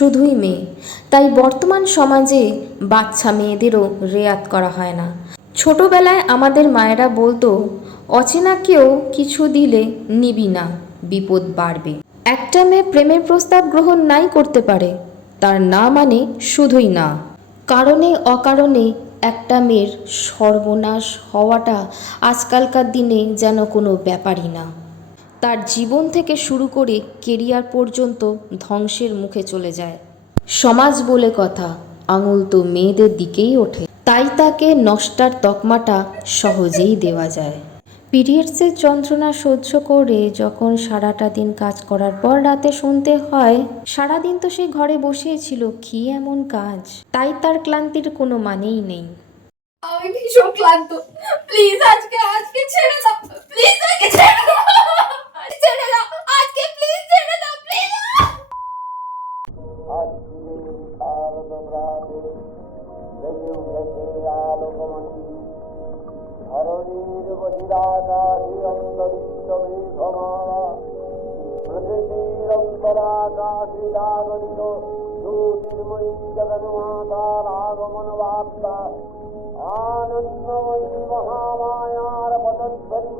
শুধুই মেয়ে। তাই বর্তমান সমাজে বাচ্চা মেয়েদেরও রেয়াত করা হয় না। ছোটবেলায় আমাদের মায়েরা বলতো, অচেনা কেউ কিছু দিলে নিবি না, বিপদ বাড়বে। একটা মেয়ে প্রেমের প্রস্তাব গ্রহণ নাই করতে পারে, তার না মানে শুধুই না। কারণে অকারণে একটা মেয়ের সর্বনাশ হওয়াটা আজকালকার দিনে যেন কোনো ব্যাপারই না। তার জীবন থেকে শুরু করে কেরিয়ার পর্যন্ত ধ্বংসের মুখে চলে যায়। সমাজ বলে কথা, আঙুল তো মেয়েদের দিকেই ওঠে, তাই তাকে নষ্টার তকমাটা সহজেই দেওয়া যায়। পিরিয়ডসের যন্ত্রণা সহ্য করে যখন সারাটা দিন কাজ করার পর রাতে শুনতে হয়, সারাদিন তো সে ঘরে বসেই ছিল, কি এমন কাজ, তাই তার ক্লান্তির কোনো মানেই নেই। আমি ভীষণ ক্লান্ত, প্লিজ আজকে আজকে ছেড়ে দাও, প্লিজ আজকে ছেড়ে দাও, ছেড়ে দাও আজকে, প্লিজ ছেড়ে দাও, প্লিজ। ধরণীর বহিরাকাশে অন্তরিক্ষ মেঘমালা, প্রকৃতির অন্তরাকাশে জাগরিত জ্যোতির্ময়ী জগন্মাতার আগমন বার্তা, আনন্দময়ী মহামায়ার পদধ্বনি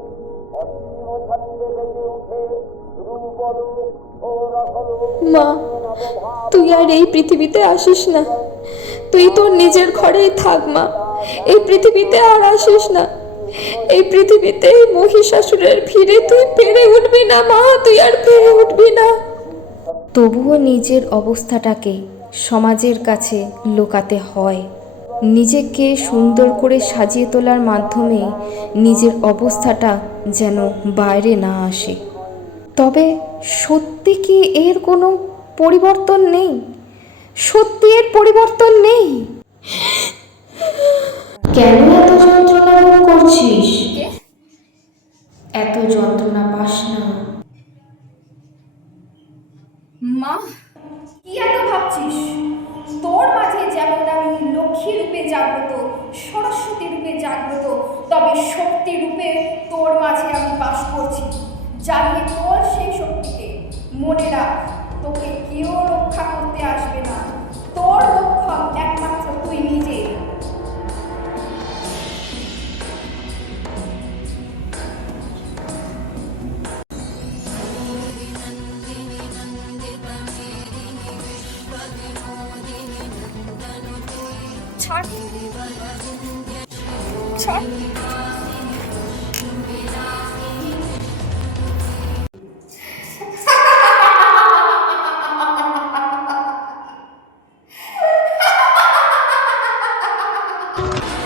অসীম ছন্দে বেজে উঠে রূপরূপ ও রসরূপ। মা, তুই আর এই পৃথিবীতে আসিস না, তুই তোর নিজের ঘরেই থাক মা, এই পৃথিবীতে আর আসিস না। এই পৃথিবীতে মহিষাসুরের ভিড়ে তুই পেরে উঠবি না মা, তুই আর পেরে উঠবি না। তবুও নিজের অবস্থাটাকে সমাজের কাছে লুকাতে হয়। নিজেকে সুন্দর করে সাজিয়ে তোলার মাধ্যমে নিজের অবস্থাটা যেন বাইরে না আসে। তবে সত্যি কি এর কোনো পরিবর্তন নেই? সত্যি এর পরিবর্তন নেই? কেন এত যন্ত্রণা ভোগ করছিস? এত যন্ত্রণা পাস না। মা, কি এত ভাবছিস? তোর মাঝে যেমন আমি লক্ষ্মী রূপে জাগ্রত, সরস্বতী রূপে জাগ্রত, তবে শক্তি রূপে তোর মাঝে আমি বাস করছি। জানিয়ে তোর সেই শক্তিকে। মনে রাখ, তোকে কেউ রক্ষা করতে আসবে না, তোর রক্ষক একমাত্র তুই নিজে। ছাড়, ছাড়।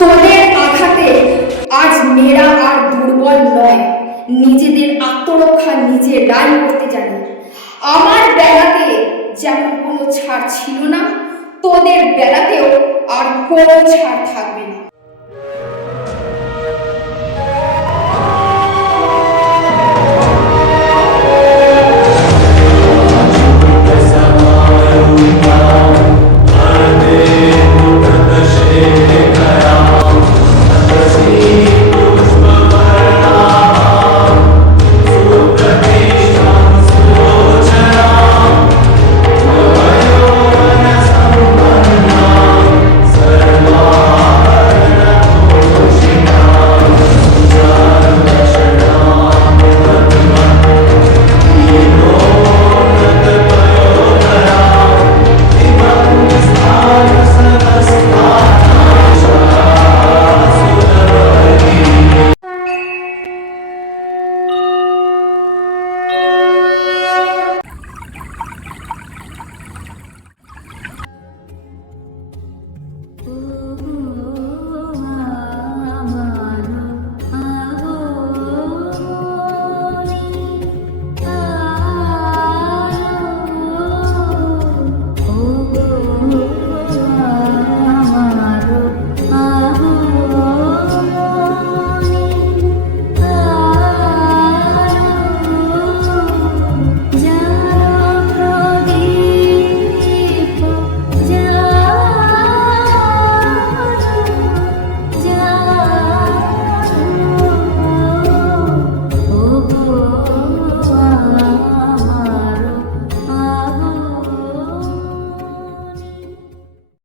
তোদের আঘাতে আজ মেয়েরা আর দুর্বল নয়, নিজেদের আত্মরক্ষা নিজেরাই করতে জানে। আমার বেলাতে যেমন কোনো ছাড় ছিল না, তোদের বেলাতেও আর কোনো ছাড় থাকবে